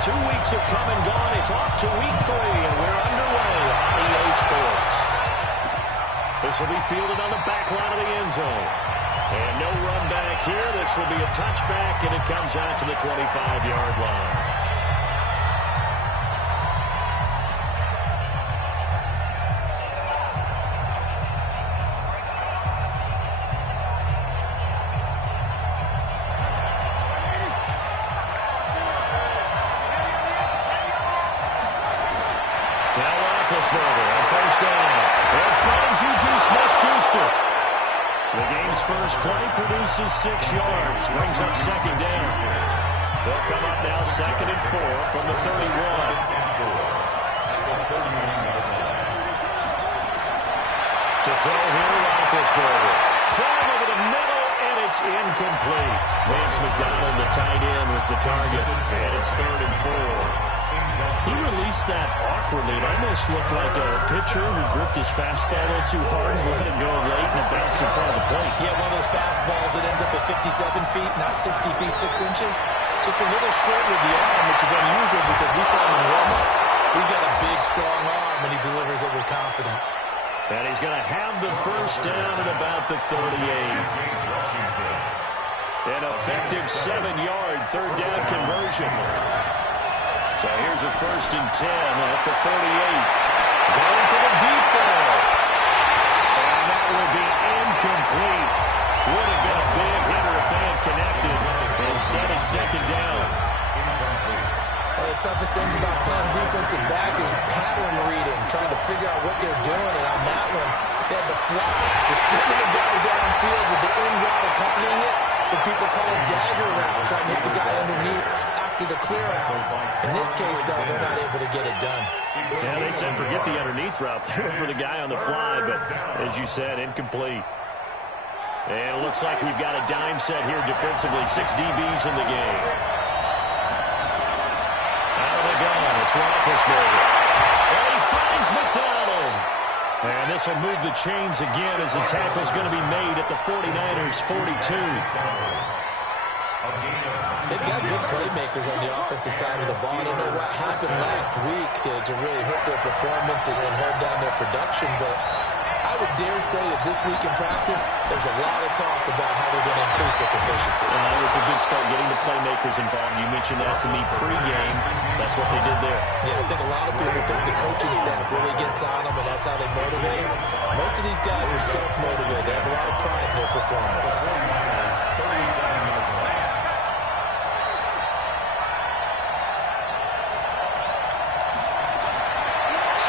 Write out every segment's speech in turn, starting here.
2 weeks have come and gone. It's off to week 3, and we're underway on EA Sports. This will be fielded on the back line of the end zone. And no run back here. This will be a touchback, and it comes out to the 25-yard line. The game's first play produces 6 yards, brings up second down. They'll come up now 2nd and 4 from the 31. To throw here, Roethlisberger. Thrown over the middle, and it's incomplete. Vance McDonald, the tight end, was the target, and it's 3rd and 4. He released that awkwardly. It almost looked like a pitcher who gripped his fastball a little too hard and let it go late, and it bounced in front of the plate. Yeah, one of those fastballs that ends up at 57 feet, not 60 feet, 6 inches. Just a little short with the arm, which is unusual because we saw him in warm-ups. He's got a big, strong arm, and he delivers it with confidence. And he's going to have the first down at about the 38. An effective 7-yard third down conversion. So here's a 1st and 10 at the 38. Going for the deep ball. And that will be incomplete. Would have been a big hitter if they had connected. Instead, it's 2nd down. One of the toughest things about playing defensive back is pattern reading, trying to figure out what they're doing. And on that one, they had the fly, just sending the guy downfield with the in route accompanying it. What people call a dagger route, trying to hit the guy underneath after the clear out. In this case, though, they're not able to get it done. Yeah, they said forget the underneath route there for the guy on the fly, but as you said, incomplete. And it looks like we've got a dime set here defensively. 6 DBs in the game. Out of the gun, it's Roethlisberger. And he finds McDonald. And this will move the chains again as the tackle's going to be made at the 49ers' 42. They've got good playmakers on the offensive side of the ball. I don't know what happened last week to really hurt their performance and hold down their production, but I would dare say that this week in practice, there's a lot of talk about how they're going to increase their proficiency. And that was a good start, getting the playmakers involved. You mentioned that to me pregame. That's what they did there. Yeah, I think a lot of people think the coaching staff really gets on them, and that's how they motivate them. Most of these guys are self-motivated. They have a lot of pride in their performance.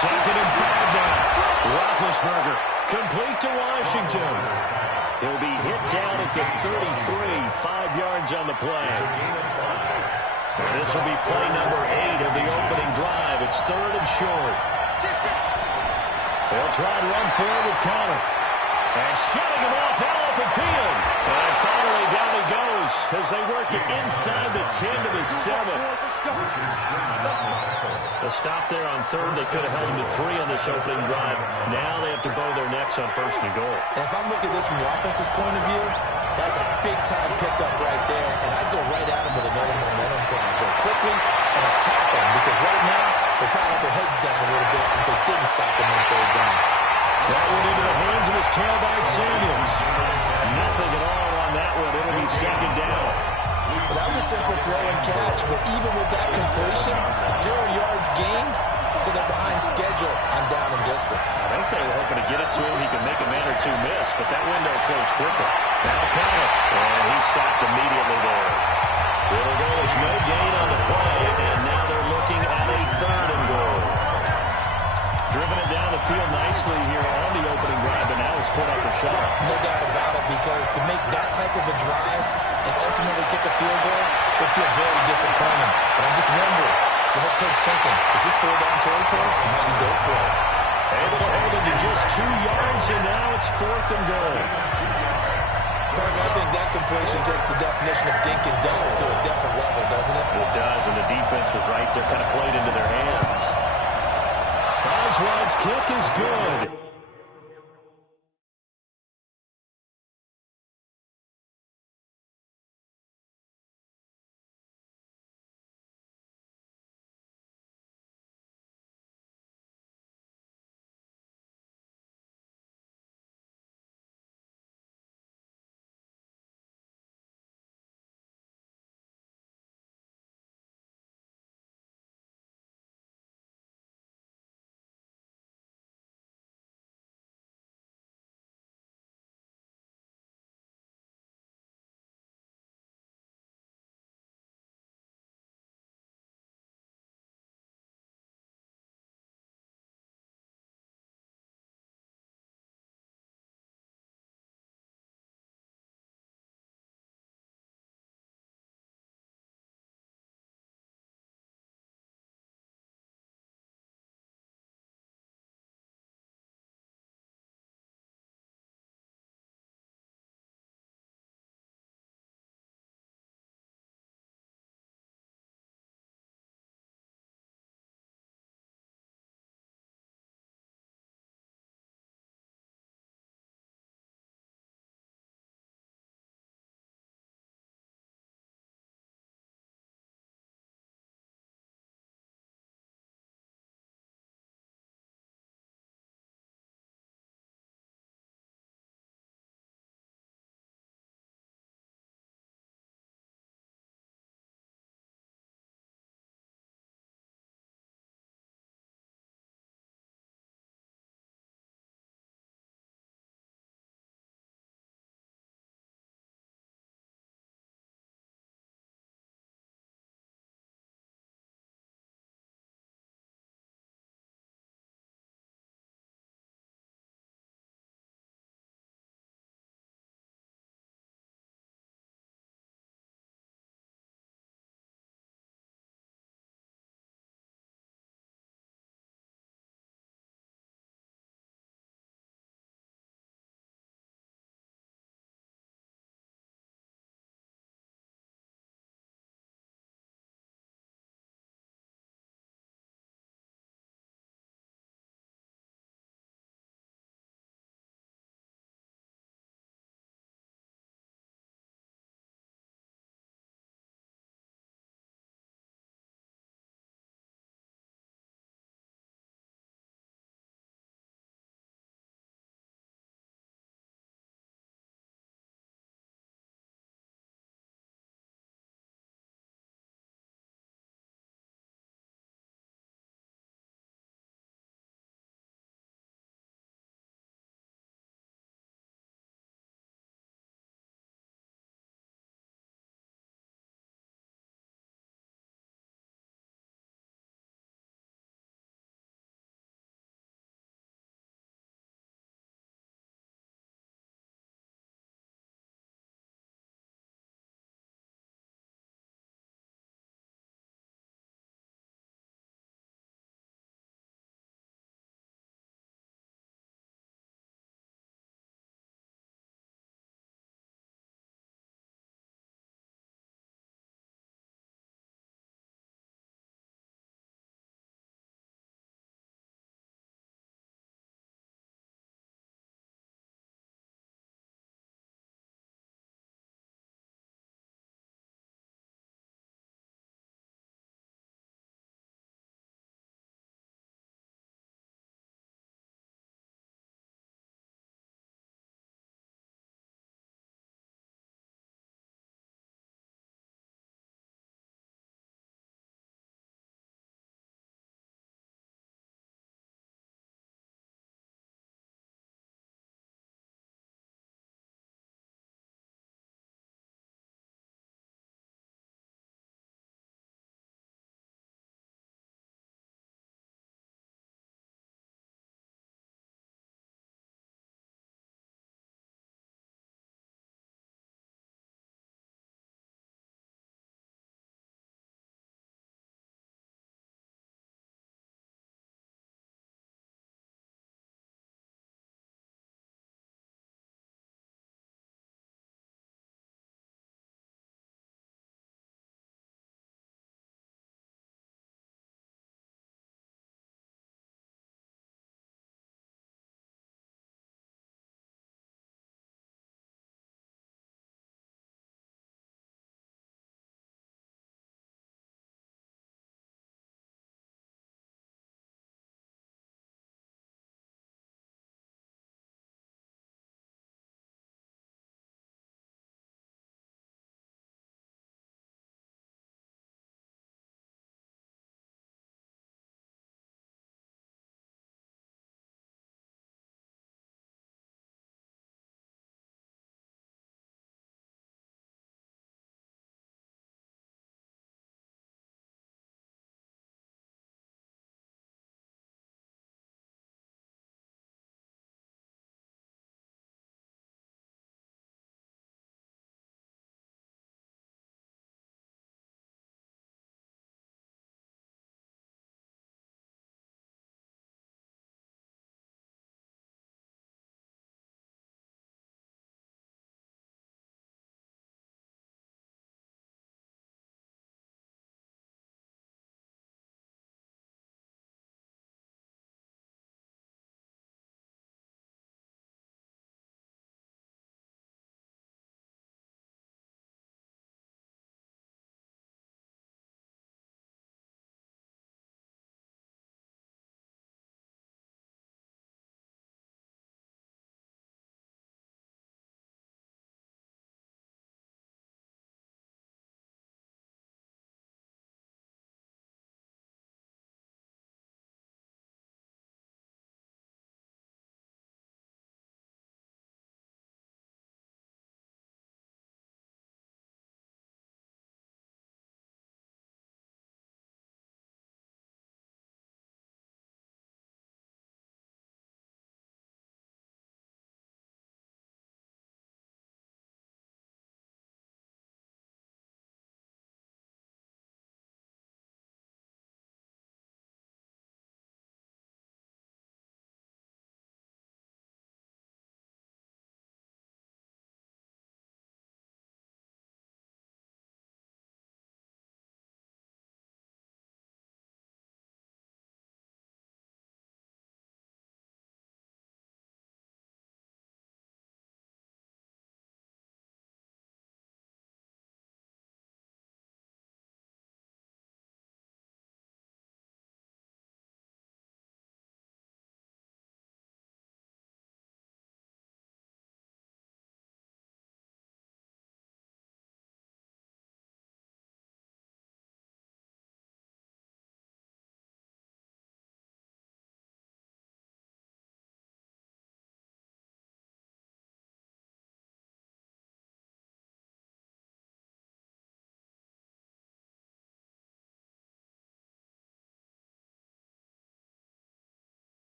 Second and 5 now. Roethlisberger complete to Washington. He'll be hit down at the 33, 5 yards on the play. This will be play number 8 of the opening drive. It's 3rd and short. They'll try and run forward with Connor. And shutting him off now open field. And finally down he goes as they work it inside the 10 to the 7. The stop there on 3rd, they could have held him to 3 on this opening drive. Now they have to bow their necks on 1st and goal. And if I'm looking at this from the offense's point of view, that's a big-time pickup right there. And I'd go right at him with another momentum play. Go quickly and attack them, because right now they're probably have their heads down a little bit since they didn't stop him on 3rd down. That went into the hands of his tailback, Samuels. Nothing at all on that one. It'll be 2nd down. Well, that was a simple throw and catch, but even with that completion, 0 yards gained, so they're behind schedule on down and distance. I think they were hoping to get it to him. He could make a man or 2 miss, but that window closed quickly. Now Connor, and he stopped immediately there. It'll go as no gain on the play, and now they're looking at a 3rd and goal. Driven it down the field nicely here on the opening drive, but now it's put up a shot. No doubt about it, because to make that type of a drive and ultimately kick a field goal would feel very disappointing. But I'm just wondering, is the head coach thinking, is this 4-down territory, or might he go for it? Able to hold it to just 2 yards, and now it's 4th and goal. Partner, I think that completion takes the definition of dink and dunk to a different level, doesn't it? It does, and the defense was right there, kind of played into their hands. Oswald's kick is good.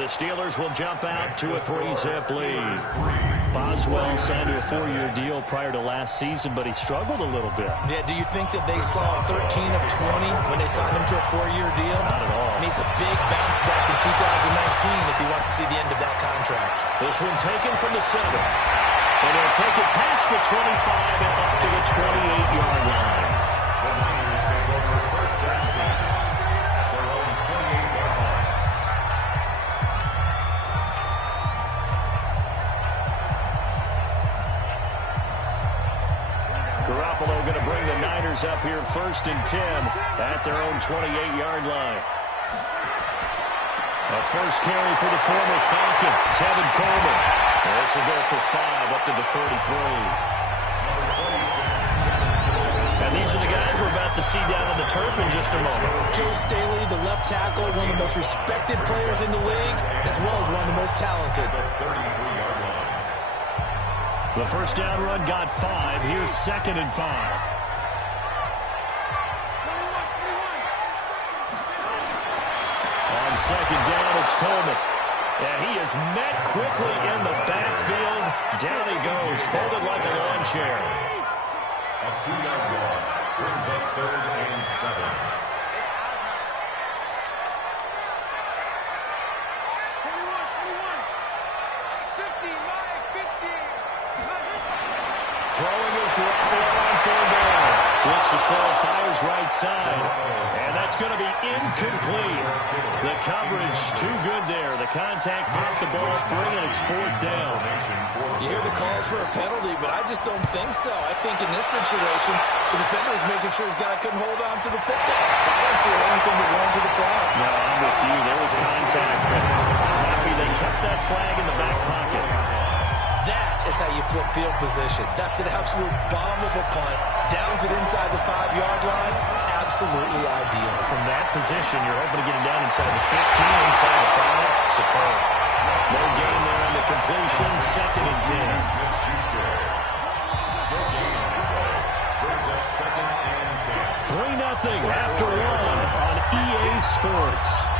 the Steelers will jump out to a 3-zip lead. Boswell signed to a 4-year deal prior to last season, but he struggled a little bit. Yeah, do you think that they saw 13 of 20 when they signed him to a 4-year deal? Not at all. Needs a big bounce back in 2019 if he wants to see the end of that contract. This one taken from the 7. And they'll take it past the 25 and up to the 28-yard line. The Niners take over first down team. Their own 28-yard line. Garoppolo going to bring the Niners up here 1st and 10 at their own 28-yard line. A first carry for the former Falcon, Tevin Coleman. This will go for 5 up to the 33. And these are the guys we're about to see down on the turf in just a moment. Joe Staley, the left tackle, one of the most respected players in the league, as well as one of the most talented. The first down run got 5. Here's 2nd and 5. On 2nd down, it's Coleman. And he is met quickly in the backfield. Down he goes, folded like a lawn chair. A 2-yard loss brings up 3rd and 7. Throwing is Garoppolo on 3rd down. Looks to throw, fires right side. And that's going to be incomplete. The coverage too good there. The contact popped the ball free, and it's 4th down. You hear the calls for a penalty, but I just don't think so. I think in this situation, the defender was making sure his guy couldn't hold on to the football. So I don't see anything but going to the flag. No, I'm with you. There was contact, but I'm happy they kept that flag in the back pocket. That is how you flip field position. That's an absolute bomb of a punt. Downs it inside the 5-yard line. Absolutely ideal. From that position, you're hoping to get him down inside the 15, inside the 5. Superb. No gain there on the completion. 2nd and 10. 3-0 after 1 on EA Sports.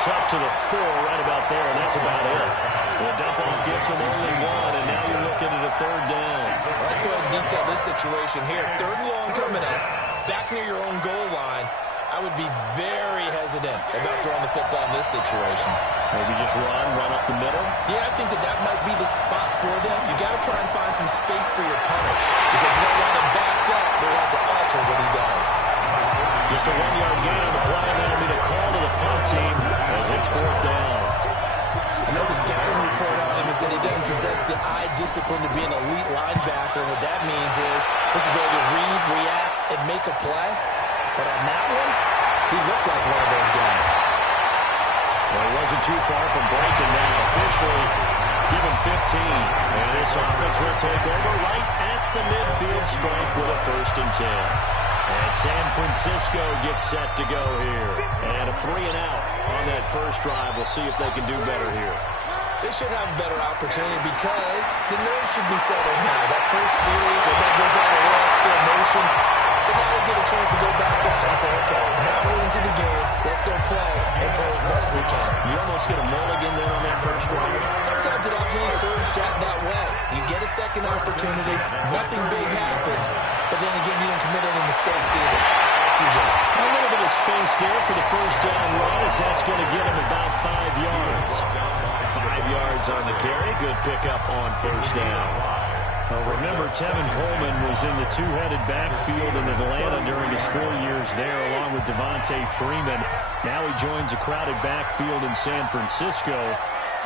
Up to the 4 right about there, and that's about it. The dump-off gets him only 1, and now you're looking at a 3rd down. Let's go ahead and detail this situation here. 3rd and long coming up, back near your own goal line. I would be very hesitant about throwing the football in this situation. Maybe just run up the middle? Yeah, I think that might be the spot for them. You got to try and find some space for your punter because you don't want him backed up where he has to alter what he does. Just a 1-yard gain on the play, and that'll be the call to the punt team as it's 4th down. I know the scouting report on him is that he doesn't possess the eye discipline to be an elite linebacker. What that means is his ability to read, react, and make a play. But on that one, he looked like one of those guys. Well, he wasn't too far from breaking that. Officially given 15. And this offense will take over right at the midfield stripe with a 1st and 10. And San Francisco gets set to go here. And a 3 and out on that first drive. We'll see if they can do better here. They should have a better opportunity because the nerves should be settled now. That first series, everybody goes out of extra emotion. So now we get a chance to go back out and say, okay, now we're into the game. Let's go play and play as best we can. You almost get a mulligan there on that first drive. Sometimes it absolutely serves Jack that way. You get a second opportunity. Nothing big happened. But then again, you didn't commit any mistakes either. A little bit of space there for the first down run as that's going to get him about 5 yards. 5 yards on the carry. Good pickup on first down. Well, remember, Tevin Coleman was in the two-headed backfield in Atlanta during his 4 years there, along with Devontae Freeman. Now he joins a crowded backfield in San Francisco.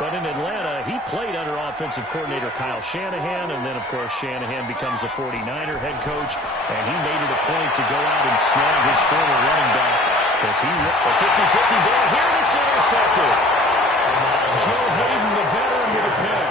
But in Atlanta, he played under offensive coordinator Kyle Shanahan, and then, of course, Shanahan becomes a 49er head coach, and he made it a point to go out and snag his former running back because he ripped a 50-50 ball here, and it's intercepted. Joe Hayden, the veteran, with a pick.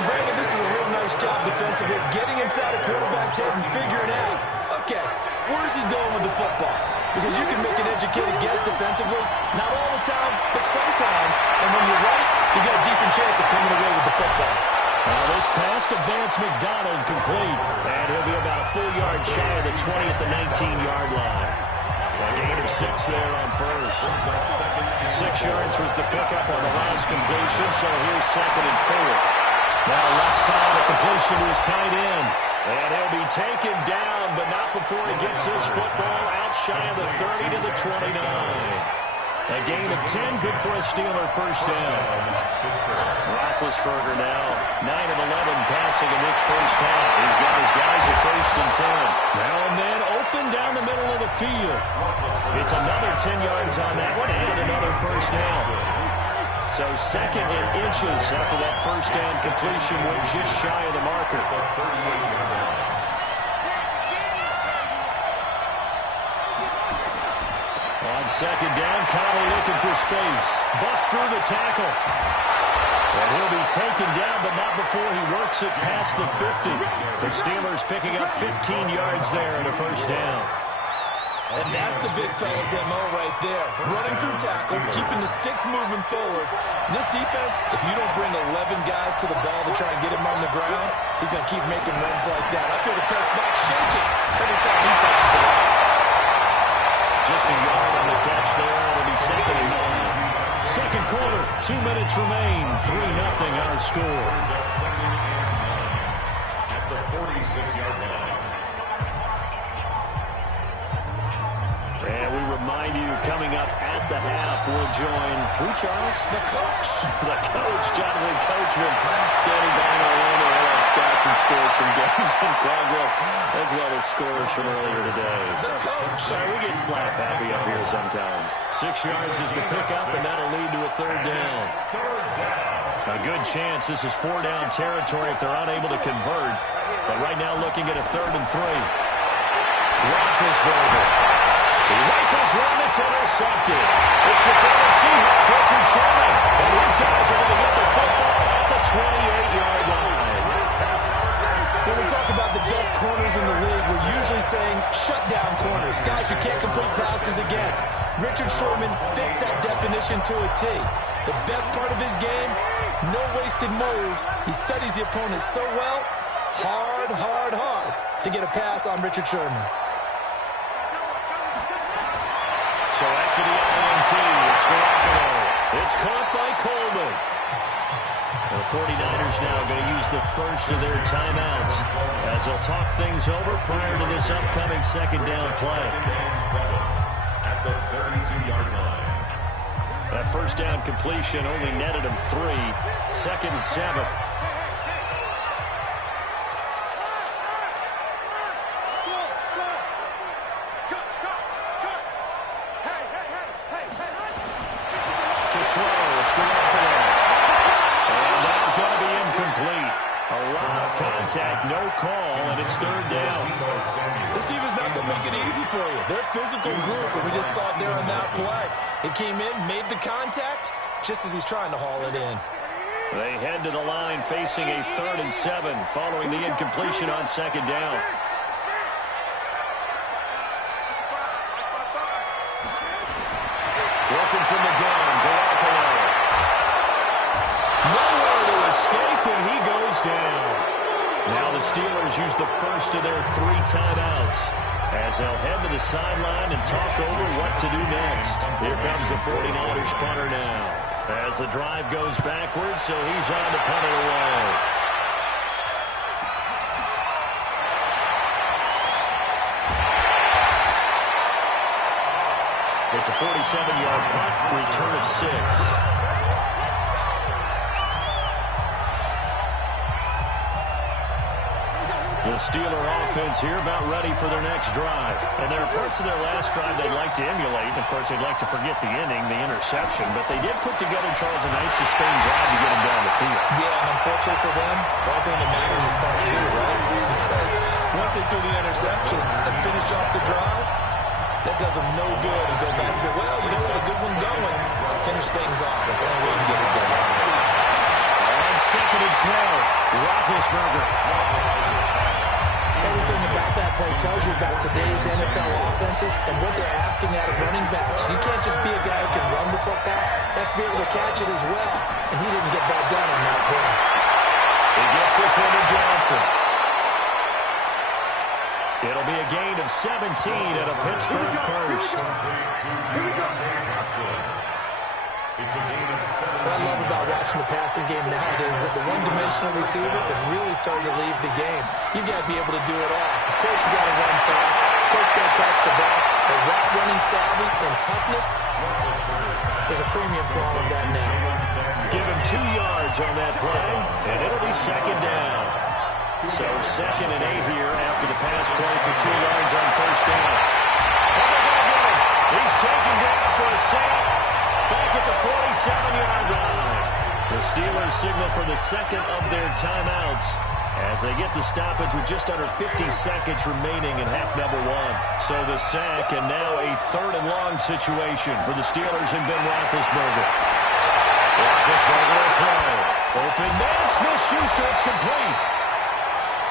And Brandon, this is a real nice job defensively, getting inside a quarterback's head and figuring out, okay, where's he going with the football? because you can make an educated guess defensively. Not all the time, but sometimes. And when you're right, you got a decent chance of coming away with the football. Now this pass to Vance McDonald complete. And he'll be about a full yard shy of the 20 at the 19-yard line. A gain of 6 there on first. 6 yards was the pickup on the last completion, so here's 2nd and 4. Now left side, a completion to his tight end. And he'll be taken down, but not before he gets this football out shy of the 30 to the 29. A gain of 10, good for a Steeler first down. Roethlisberger now 9 of 11 passing in this first half. He's got his guys at 1st and 10. Now and then open down the middle of the field. It's another 10 yards on that one and another first down. So 2nd and inches after that first down completion went just shy of the marker. On 2nd down, Conley looking for space. Busts through the tackle. And he'll be taken down, but not before he works it past the 50. The Steelers picking up 15 yards there and a first down. And that's the big fella's MO right there. Running through tackles, keeping the sticks moving forward. And this defense, if you don't bring 11 guys to the ball to try and get him on the ground, he's going to keep making runs like that. I feel the press box shaking every time he touches the ball. Just a yard on the catch there. It'll be 2nd and 9. Second quarter, 2 minutes remain. 3-0 our score. At the 46-yard line. And we remind you, coming up at the half, we'll join, who, Charles? The coach. The coach, Jonathan Coachman, standing by in Orlando. We'll have stats and scores from games in progress, as well as scores from earlier today. The coach. We get slap happy up here sometimes. 6 yards is the pickup, and that'll lead to a 3rd down. A good chance this is 4-down territory if they're unable to convert. But right now looking at a 3rd and 3. Roethlisberger. He rifles one that's intercepted. It's the former Seahawk, Richard Sherman. And his guys are going to get the football at the 28-yard line. When we talk about the best corners in the league, we're usually saying shutdown corners, guys you can't complete passes against. Richard Sherman fits that definition to a T. The best part of his game, no wasted moves. He studies the opponent so well, hard to get a pass on Richard Sherman. So after the INT, it's Garoppolo. It's caught by Coleman. The 49ers now going to use the first of their timeouts as they'll talk things over prior to this upcoming 2nd down play. At the 32-yard line. That first down completion only netted him 3. 2nd and 7. No call, and it's 3rd down. This defense is not going to make it easy for you. They're a physical group, and we just saw it there on that play. He came in, made the contact, just as he's trying to haul it in. They head to the line facing a 3rd and 7 following the incompletion on 2nd down. Working from the gun, Garoppolo. Nowhere to escape, and he goes down. Now the Steelers use the first of their 3 timeouts as they'll head to the sideline and talk over what to do next. Here comes the 49ers punter now as the drive goes backwards, so he's on to punt it away. It's a 47-yard punt, return of 6. The Steeler offense here about ready for their next drive. And there are parts of their last drive they'd like to emulate. Of course, they'd like to forget the inning, the interception. But they did put together, Charles, a nice sustained drive to get him down the field. Yeah, and unfortunately for them, the only thing that matters is part 2, right? Because once they threw the interception and finished off the drive, that does them no good to go back and say, well, you know what, a good one going. Finish things off. That's the only way to get it done. On 2nd and 12, Roethlisberger. Everything about that play tells you about today's NFL offenses and what they're asking out of running backs. You can't just be a guy who can run the football. You have to be able to catch it as well. And he didn't get that done on that play. He gets this one to Johnson. It'll be a gain of 17 and a Pittsburgh first. What I love about watching the passing game nowadays is that the one-dimensional receiver is really starting to leave the game. You've got to be able to do it all. Of course, you've got to run fast. Of course, you've got to catch the ball. But route running savvy and toughness is a premium for all of that now. Give him 2 yards on that play, and it'll be second down. So 2nd and 8 here after the pass play for 2 yards on first down. He's taken down for a sack back at the 47-yard line. The Steelers signal for the second of their timeouts as they get the stoppage with just under 50 seconds remaining in half number 1. So the sack and now a 3rd and long situation for the Steelers and Ben Roethlisberger. Roethlisberger will throw. Open man, Smith-Schuster, it's complete.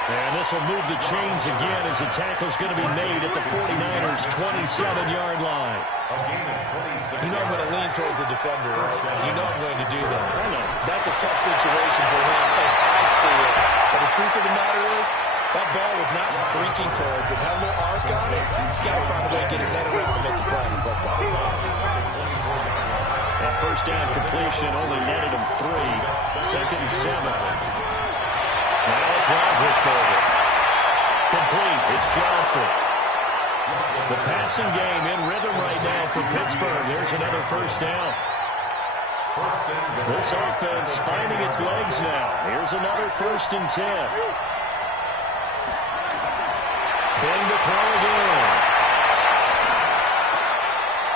And this will move the chains again as the tackle's going to be made at the 49ers' 27-yard line. You know I'm going to lean towards the defender, right? You know I'm going to do that. That's a tough situation for him as I see it. But the truth of the matter is, that ball was not streaking towards him. Had a little arc on it. He's got to find a way to get his head around and make the play in football. That first down completion only netted him 3. 2nd and 7. Now it's Roethlisberger. Complete. It's Johnson. The passing game in rhythm right now for Pittsburgh. There's another first down. This offense finding its legs now. Here's another 1st and 10. Bing to throw again.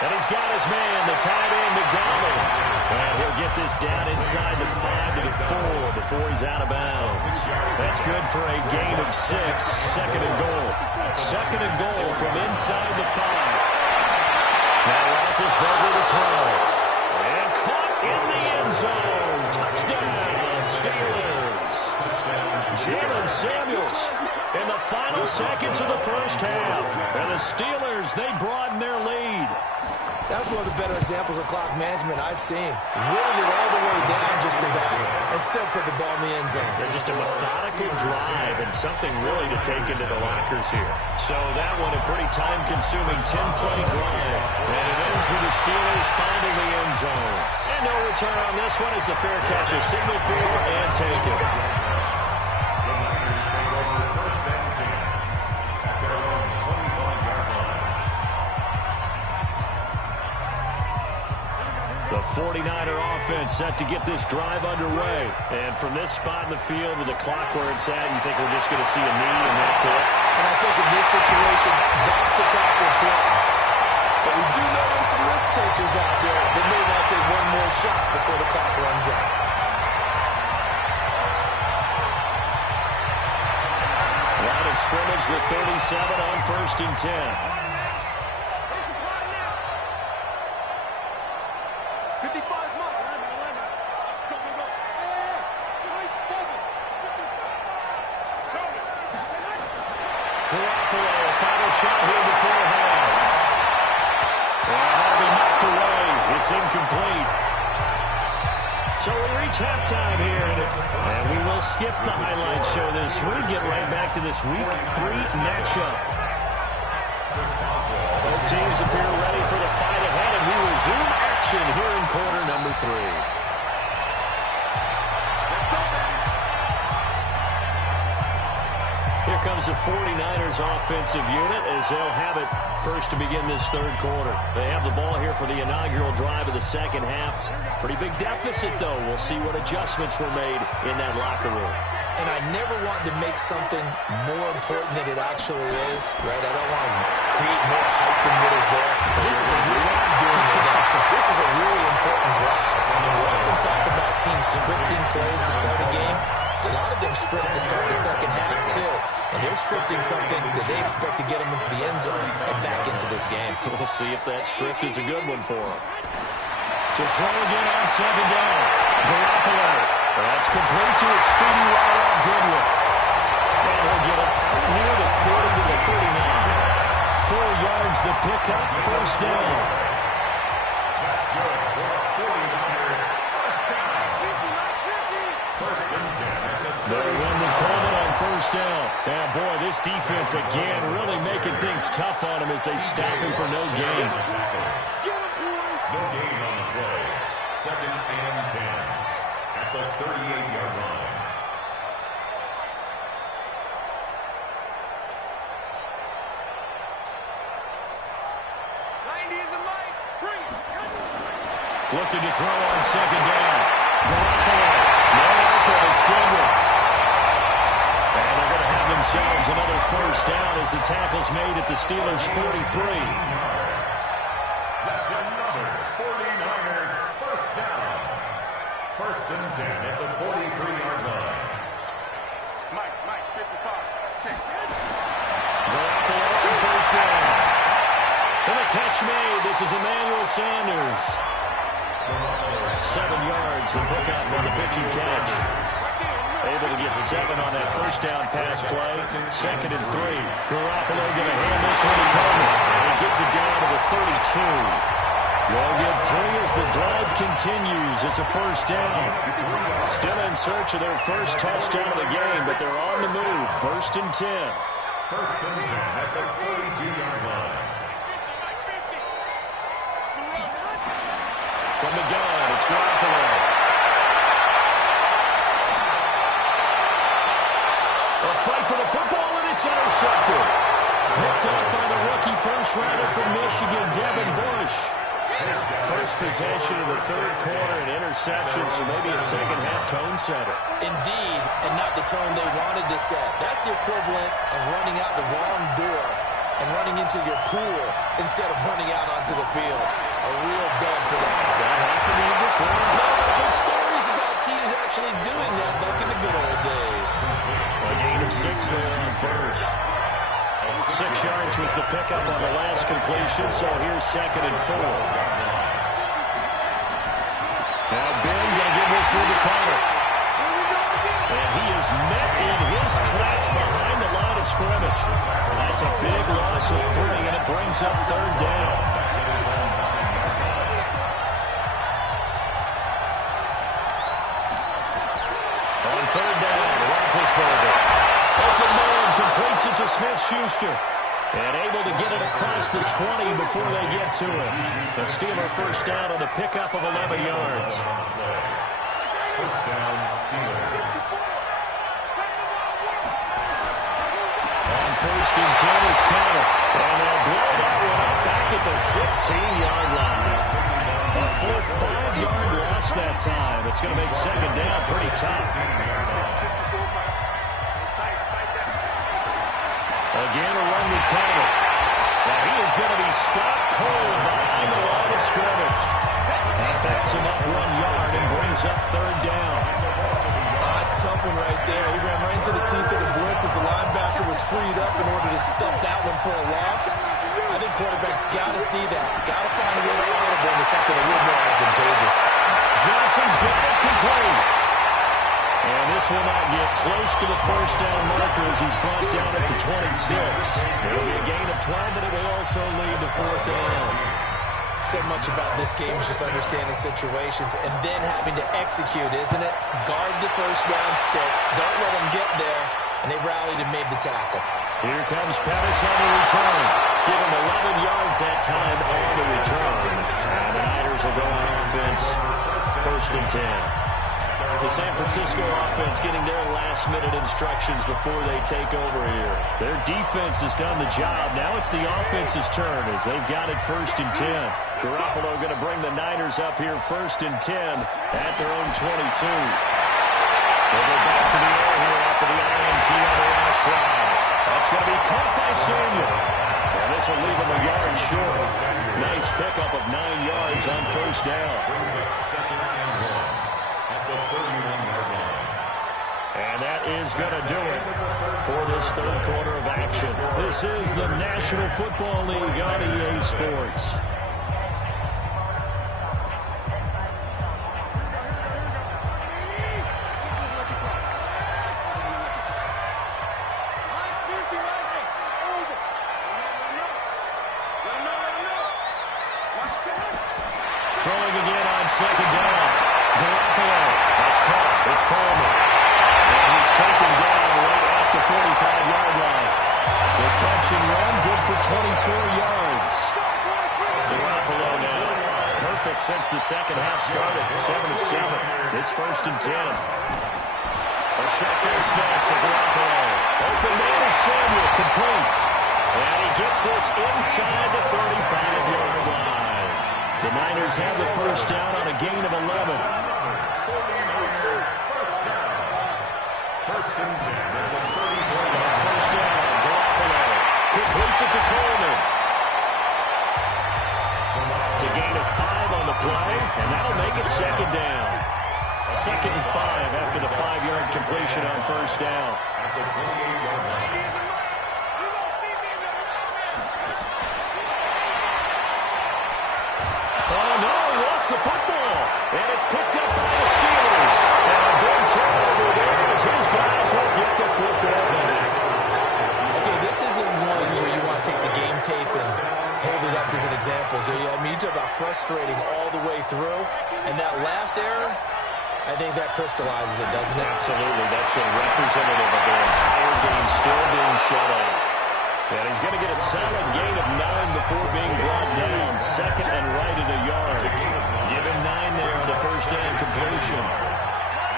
And he's got his man, the tight end, McDonald. And he'll get this down inside the 5 to the 4 before he's out of bounds. That's good for a gain of 6. 2nd and goal. 2nd and goal from inside the 5. Now Roethlisberger to throw. And caught in the end zone. Touchdown, Steelers. Jalen Samuels in the final seconds of the first half. And the Steelers, they broaden their lead. That's one of the better examples of clock management I've seen. Whittled it all the way down just about and still put the ball in the end zone. Just a methodical drive and something really to take into the lockers here. So that one a pretty time-consuming 10-play drive. And it ends with the Steelers finding the end zone. And no return on this one as the fair catch is signaled for and taken. The 49er offense set to get this drive underway. And from this spot in the field with the clock where it's at, you think we're just going to see a knee and that's it? And I think in this situation, that's the proper play. But we do know there's some risk takers out there that may want to take one more shot before the clock runs out. Line of scrimmage, the 37 on 1st and 10. Incomplete. So we reach halftime here, and we will skip the highlight show this week. Get right back to this Week 3 matchup. Both teams appear ready for the fight ahead, and we resume action here in quarter number 3. Here comes the 49ers offensive unit as they'll have it first to begin this 3rd quarter. They have the ball here for the inaugural drive of the 2nd half. Pretty big deficit, though. We'll see what adjustments were made in that locker room. And I never want to make something more important than it actually is, right? I don't want to create more hype than what is there. This is a This is a really important drive. I mean, we often talk about teams scripting plays to start a game. A lot of them script to start the 2nd half, too. And they're scripting something that they expect to get them into the end zone and back into this game. We'll see if that script is a good one for them. To throw again on 2nd down. Garoppolo. That's complete to a speedy Ronald Goodwin. And he'll get it out near the 40 to the 39. 4 yards the pickup, first down. That's good for a 49er first down. First and 10. They'll run the Coleman on first down. And boy, this defense again really making things tough on him as they stop him for no gain. No gain on the play. Second and 10 at the 38-yard line. Looking to throw on second down. No open, it's Goodwin. And they're going to have themselves another first down as the tackle's made at the Steelers' 43. That's another 49er first down. First and 10 at the 43-yard line. Mike, 55. Check. Garoppolo on first down. And the catch made. This is Emmanuel Sanders. 7 yards, the pickup on the pitch and catch. Able to get 7 on that first down pass play. Second and 3. Garoppolo going to hand this one to Coleman. And he gets it down to the 32. They'll get 3 as the drive continues. It's a first down. Still in search of their first touchdown of the game, but they're on the move. First and 10. First and 10 at the 42-yard line. From the gun, it's Garoppolo. A fight for the football, and it's intercepted. Picked up by the rookie first-rounder from Michigan, Devin Bush. First possession of the third quarter, an interception, so maybe a second-half tone setter. Indeed, and not the tone they wanted to set. That's the equivalent of running out the wrong door and running into your pool instead of running out onto the field. A real dud for that. Has that happened to you before? No, but I've heard stories about teams actually doing that back in the good old days. A gain of 6 there on first. 6 yards was the pickup on the last completion, so here's second and 4. Now Ben going to give this one to Connor. And he is met in his tracks behind the line of scrimmage. That's a big loss of 3, and it brings up third down. On third down, Roethlisberger. Open man completes it to Smith-Schuster. And able to get it across the 20 before they get to it. The Steeler first down on the pickup of 11 yards. First down, Steelers. On first and 10 is Connor. And they'll blow that one up back at the 16-yard line. A full 5-yard loss that time. It's going to make second down pretty tough. Again, a run with Connor. Now he is going to be stopped cold behind the line of scrimmage. That backs him up 1 yard and brings up third down. That's a tough one right there. He ran right into the teeth of the blitz as the linebacker was freed up in order to stuff that one for a loss. I think quarterbacks got to see that. Got to find a way to audible into something a little more advantageous. Johnson's got it complete. And this will not get close to the first down marker as he's brought down at the 26. It'll be a gain of 12, but it will also lead to fourth down. So much about this game is just understanding situations and then having to execute, isn't it? Guard the first down sticks. Don't let them get there. And they rallied and made the tackle. Here comes Pettis on the return. Give him 11 yards that time on the return. And the Niners will go on offense. First and 10. The San Francisco offense getting their last-minute instructions before they take over here. Their defense has done the job. Now it's the offense's turn as they've got it first and 10. Garoppolo going to bring the Niners up here first and 10 at their own 22. They'll go back to the air here after the INT on the last drive. That's going to be caught by Samuel. And this will leave him a yard short. Nice pickup of 9 yards on first down. Brings up second and 1 at the 31-yard line. And that is going to do it for this third quarter of action. This is the National Football League on EA Sports. It's Coleman. And he's taken down right at the 45-yard line. The catch and run, good for 24 yards. Garoppolo now. Perfect since the second half started. 7 of 7. It's 1st and 10. A shotgun snap for Garoppolo. Open man is Samuel, complete. And he gets this inside the 35-yard line. The Niners have the first down on a gain of 11. First and 10 at the 34-yard line. First down, Garoppolo completes it to Coleman. To gain a 5 on the play, and that'll make it second down. 2nd and 5 after the 5-yard completion on first down. At the 28-yard line. Oh, no, he lost the football. And it's picked up by the Steelers. And a big turnover there as his guys will get the football back. Okay, this isn't one where you want to take the game tape and hold it up as an example, do you? I mean, you talk about frustrating all the way through. And that last error, I think that crystallizes it, doesn't it? Absolutely. That's been representative of their entire game still being shut out. And he's going to get a solid gain of 9 before being brought down. 2nd and right at a yard. Give him 9 there on the first down completion.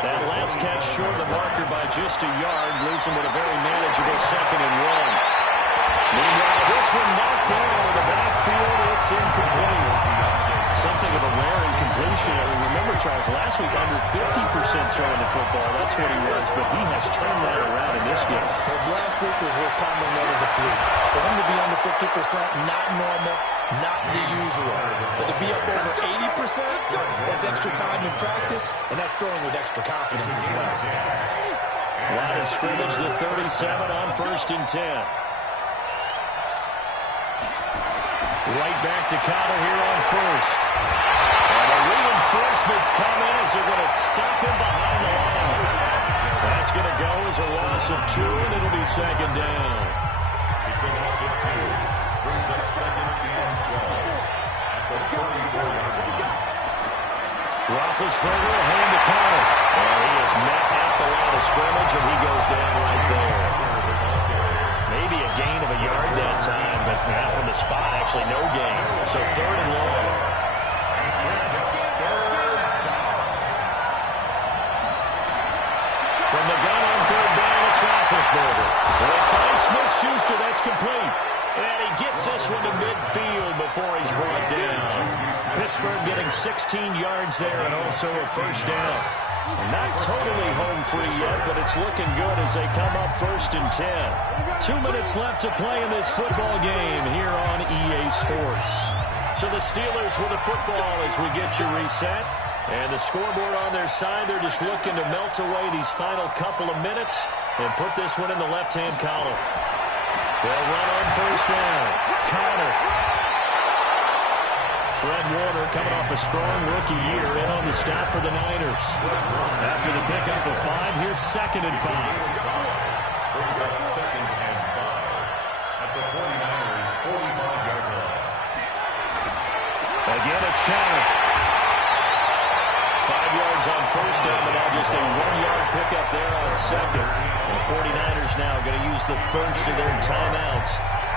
That last catch short of the marker by just a yard leaves him with a very manageable 2nd and 1. Meanwhile, this one knocked down in the backfield. It's incomplete. Something of a rare incompletion. I remember, Charles, last week under 50% throwing the football. That's what he was, but he has turned that around in this game. But last week was commonly known as a fluke. For him to be under 50%, not normal, not the usual. But to be up over 80%, that's extra time in practice, and that's throwing with extra confidence as well. Line of scrimmage, the 37 on 1st and 10. Right back to Connor here on first. And the reinforcements come in as they're going to stop him behind the line. That's going to go as a loss of 2, and it'll be second down. It's a loss of 2. Brings up 2nd and 12 at the 34-yard line. Roethlisberger, a hand to Connor. And he is met at the line of scrimmage, and he goes down right there. Maybe a gain of a yard that time, but now from the spot, actually no gain. So 3rd and long. From the gun on 3rd down, it's Roethlisberger. They find Smith-Schuster, that's complete. And he gets this one to midfield before he's brought down. Pittsburgh getting 16 yards there and also a first down. Not totally home free yet, but it's looking good as they come up 1st and 10. 2 minutes left to play in this football game here on EA Sports. So the Steelers with the football as we get you reset. And the scoreboard on their side, they're just looking to melt away these final couple of minutes and put this one in the left-hand column. They'll run on first down. Connor. Fred Warner coming off a strong rookie year in on the stop for the Niners. After the pickup of 5, here's 2nd and 5. Brings up 2nd and 5 at the 49ers' 45-yard line. Again, it's Connor. 5 yards on first down, but now just a 1-yard pickup there on 2nd. The 49ers now going to use the first of their timeouts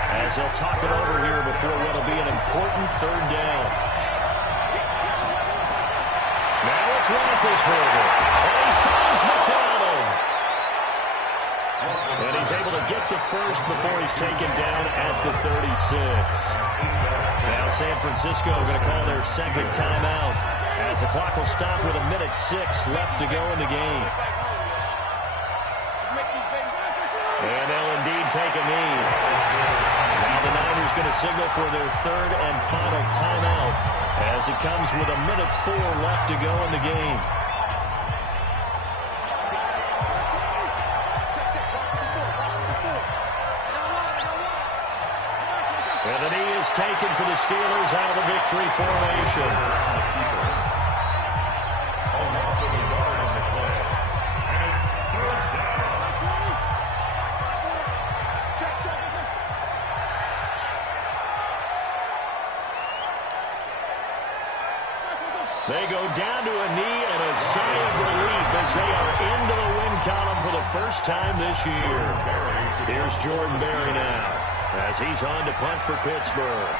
as they'll talk it over here before what'll be an important 3rd down. Now it's Roethlisberger. And he finds McDonald. And he's able to get the first before he's taken down at the 36. Now San Francisco going to call their 2nd timeout as the clock will stop with 1:06 left to go in the game. And they'll indeed take a knee. Now the Niners going to signal for their 3rd and final timeout as it comes with 1:04 left to go in the game. And the knee is taken for the Steelers out of the victory formation. They go down to a knee and a sigh of relief as as they are into the win column for the first time this year. Here's Jordan Berry now as he's on to punt for Pittsburgh.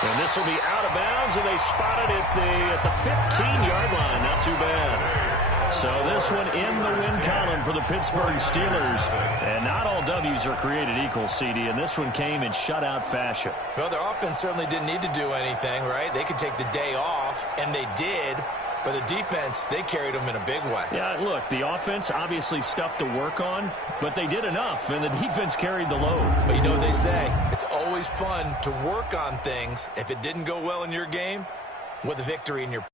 And this will be out of bounds, and they spot it at the 15-yard line. Not too bad. So this one in the win column for the Pittsburgh Steelers. And not all W's are created equal, CD, and this one came in shutout fashion. Well, their offense certainly didn't need to do anything, right? They could take the day off, and they did. But the defense, they carried them in a big way. Yeah, look, the offense, obviously stuff to work on, but they did enough, and the defense carried the load. But you know what they say, it's always fun to work on things if it didn't go well in your game with a victory in your